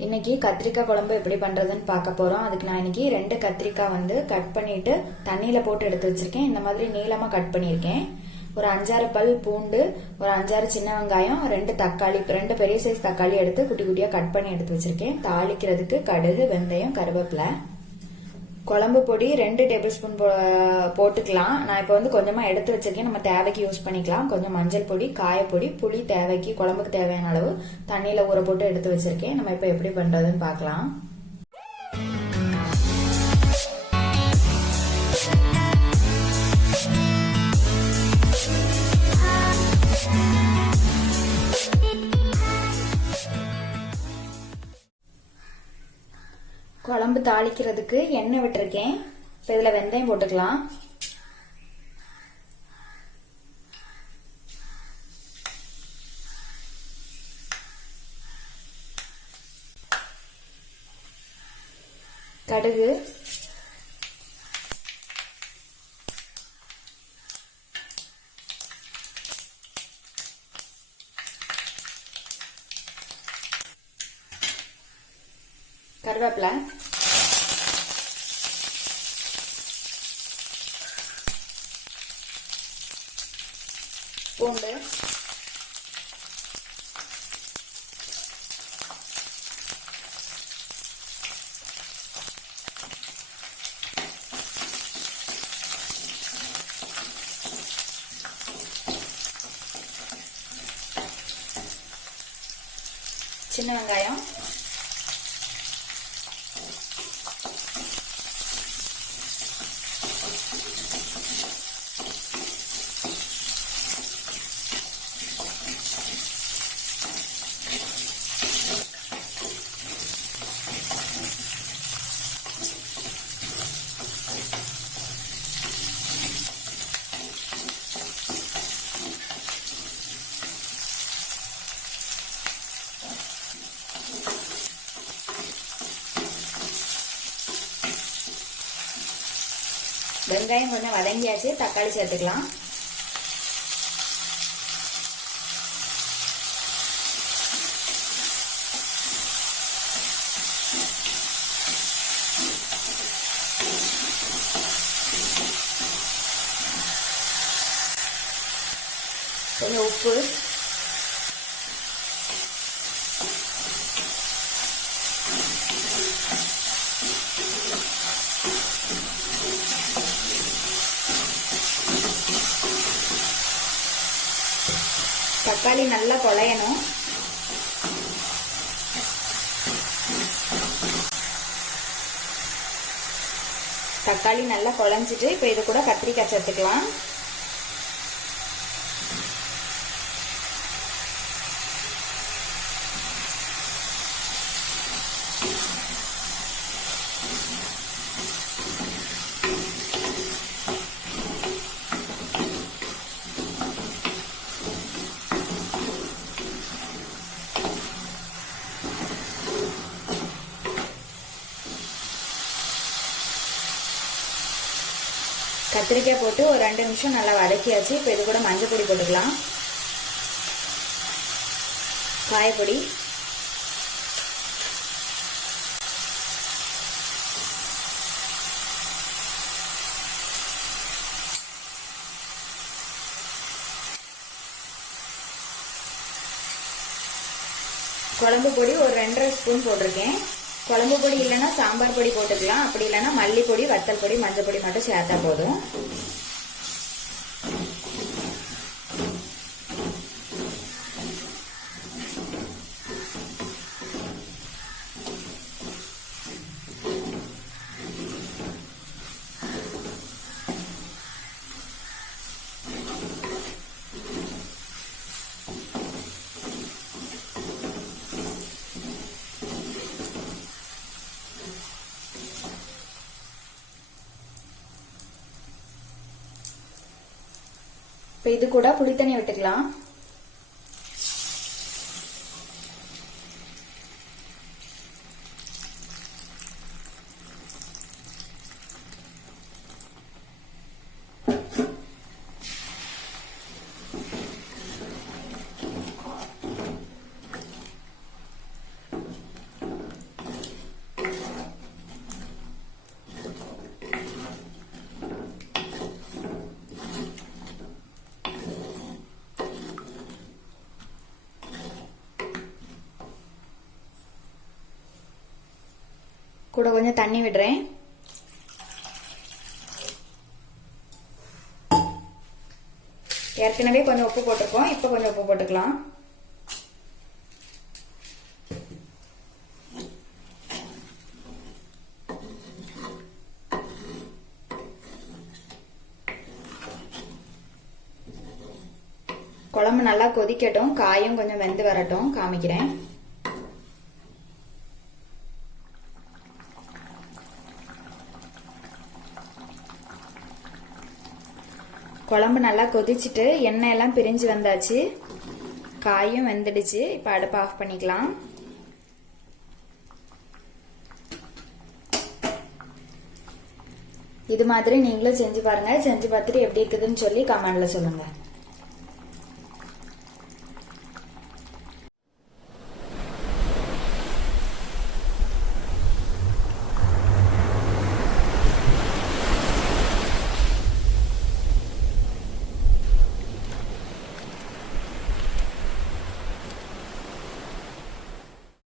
இன்னைக்கு கத்திரிக்காய் குழம்பு எப்படி பண்றதுன்னு பார்க்க போறோம். அதுக்கு நான் இன்னைக்கு 2 கத்திரிக்காய் வந்து கட் பண்ணிட்டு தண்ணியில போட்டு எடுத்து வச்சிருக்கேன். இந்த மாதிரி நீளமா கட் பண்ணியிருக்கேன். ஒரு 5-6 பல் பூண்டு, ஒரு 5-6 சின்ன வெங்காயம், 2 தக்காளி, 2 பெரிய சைஸ் தக்காளி எடுத்து குட்டி குட்டியா கட் பண்ணி எடுத்து வச்சிருக்கேன். தாளிக்கிறதுக்கு கடுகு, வெந்தயம், கருவேப்பிலை. குழம்பு பொடி 2 டேபிள் ஸ்பூன் போட்டுக்கலாம். நான் இப்போ வந்து கொஞ்சமா எடுத்து வச்சிருக்கேன், நம்ம தேவைக்கு யூஸ் பண்ணிக்கலாம். கொஞ்சம் மஞ்சள் பொடி, காயப்பொடி, புளி தேவைக்கு, குழம்புக்கு தேவையான அளவு தண்ணியில ஊற போட்டு எடுத்து வச்சிருக்கேன். நம்ம இப்போ எப்படி பண்றதுன்னு பார்க்கலாம். குழம்பு தாளிக்கிறதுக்கு எண்ணெய் விட்டுருக்கேன். இப்போ இதில் வெந்தயம் போட்டுக்கலாம். கடுகு, கருவேப்பிலை, பூண்டு, சின்ன வெங்காயம், வெங்காயம் கொஞ்சம் வதங்கியாச்சு. தக்காளி சேர்த்துக்கலாம். கொஞ்சம் உப்பு, தக்காளி நல்லா குழையணும். தக்காளி நல்லா குழஞ்சிட்டு இப்போ இது கூட கத்திரிக்காய் சேர்த்துக்கலாம். கத்திரிக்காய் போட்டு ஒரு 2 நிமிஷம் நல்லா வதக்கியாச்சு. இப்போ இது கூட மஞ்சள் பொடி போட்டுக்கலாம், காயப்பொடி, குழம்பு பொடி ஒரு 2.5 ஸ்பூன் போட்டிருக்கேன். குழம்பு பொடி இல்லைன்னா சாம்பார் பொடி போட்டுக்கலாம். அப்படி இல்லைன்னா மல்லிப்பொடி, வத்தல் பொடி, மஞ்சள் பொடி மட்டும் சேர்த்தா போதும். இப்போ இது கூட புளித்தண்ணி விட்டுக்கலாம். கூட கொஞ்சம் தண்ணி விடுறேன். ஏற்கனவே கொஞ்சம் உப்பு போட்டிருக்கோம், இப்ப கொஞ்சம் உப்பு போட்டுக்கலாம். குழம்பு நல்லா கொதிக்கட்டும், காயும் கொஞ்சம் வெந்து வரட்டும், காமிக்கிறேன். குழம்பு நல்லா கொதிச்சுட்டு எண்ணெய் எல்லாம் பிரிஞ்சு வந்தாச்சு, காயும் வெந்துடுச்சு. இப்ப அடுப்பு ஆஃப் பண்ணிக்கலாம். இது மாதிரி நீங்களும் செஞ்சு பாருங்க. செஞ்சு பார்த்துட்டு எப்படி இருக்குதுன்னு சொல்லி கமெண்ட்ல சொல்லுங்க.